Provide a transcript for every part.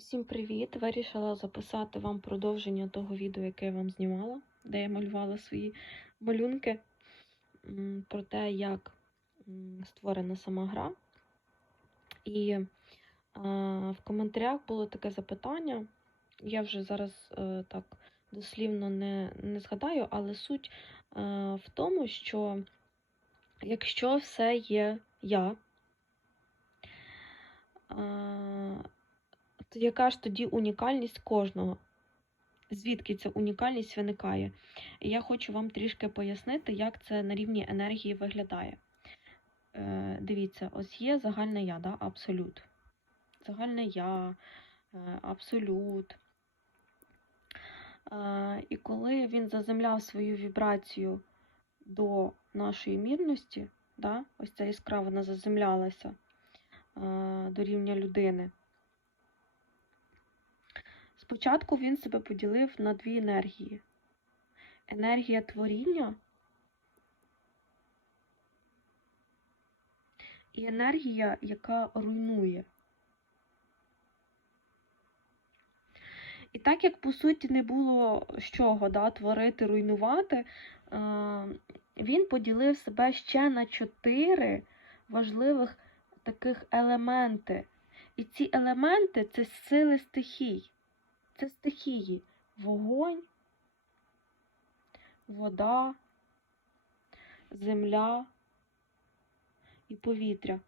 Усім привіт! Вирішила записати вам продовження того відео, яке я вам знімала, де я малювала свої малюнки про те, як створена сама гра. І а, в коментарях було таке запитання. Я вже зараз е, так дослівно не, не згадаю, але суть е, в тому, що якщо все є я, то яка ж тоді унікальність кожного? Звідки ця унікальність виникає? І я хочу вам трішки пояснити, як це на рівні енергії виглядає. Е, дивіться, ось є загальне я, да? абсолют. Загальне я, е, абсолют. Е, і коли він заземляв свою вібрацію до нашої мірності, да? ось ця іскра вона заземлялася е, до рівня людини. Спочатку він себе поділив на дві енергії: енергія творіння і енергія, яка руйнує. І так як, по суті, не було з чого да, творити, руйнувати, е, він поділив себе ще на чотири важливих таких елементи. І ці елементи це сили стихій. Це стихії вогонь, вода, земля і повітря.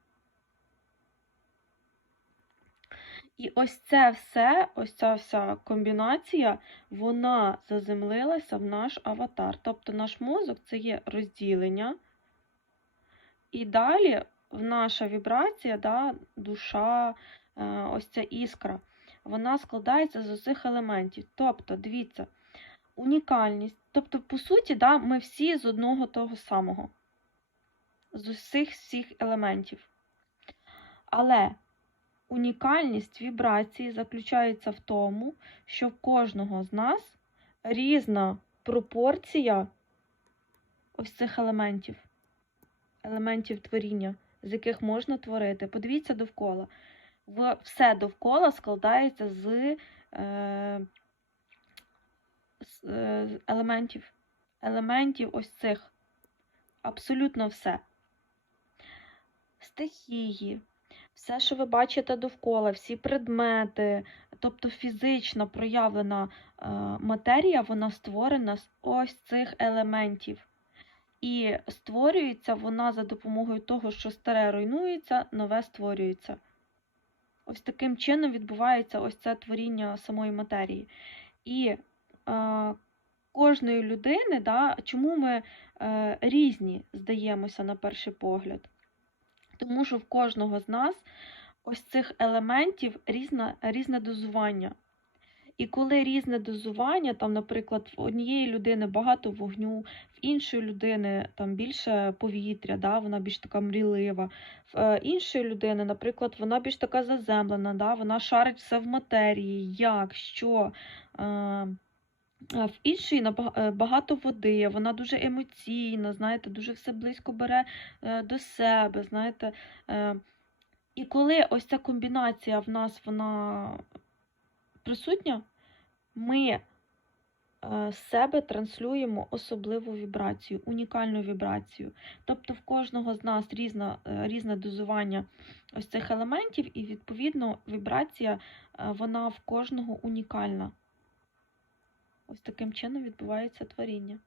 І ось це все, ось ця вся комбінація, вона заземлилася в наш аватар. Тобто наш мозок це є розділення. І далі в наша вібрація, да, душа, е, ось ця іскра вона складається з усіх елементів. Тобто, дивіться, унікальність. Тобто, по суті, да, ми всі з одного того самого, з усіх всіх елементів. Але унікальність вібрації заключається в тому, що в кожного з нас різна пропорція ось цих елементів, елементів творіння, з яких можна творити. Подивіться довкола все довкола складається з, е, е, елементів. Елементів ось цих. Абсолютно все. Стихії, все, що ви бачите довкола, всі предмети, тобто фізична проявлена е, матерія, вона створена з ось цих елементів. І створюється вона за допомогою того, що старе руйнується, нове створюється. Ось таким чином відбувається ось це творіння самої матерії. І е, кожної людини, да, чому ми е, різні здаємося на перший погляд? Тому що в кожного з нас ось цих елементів різне, різне дозування. І коли різне дозування, там, наприклад, в однієї людини багато вогню, в іншої людини там більше повітря, да, вона більш така мрійлива, в е, іншої людини, наприклад, вона більш така заземлена, да, вона шарить все в матерії, як, що. Е, в набага- е, багато води, вона дуже емоційна, знаєте, дуже все близько бере е, до себе, знаєте. І коли ось ця комбінація в нас вона присутня, ми е, з себе транслюємо особливу вібрацію, унікальну вібрацію. Тобто в кожного з нас різна, е, різне дозування ось цих елементів, і, відповідно, вібрація, е, вона в кожного унікальна. Ось таким чином відбувається творіння.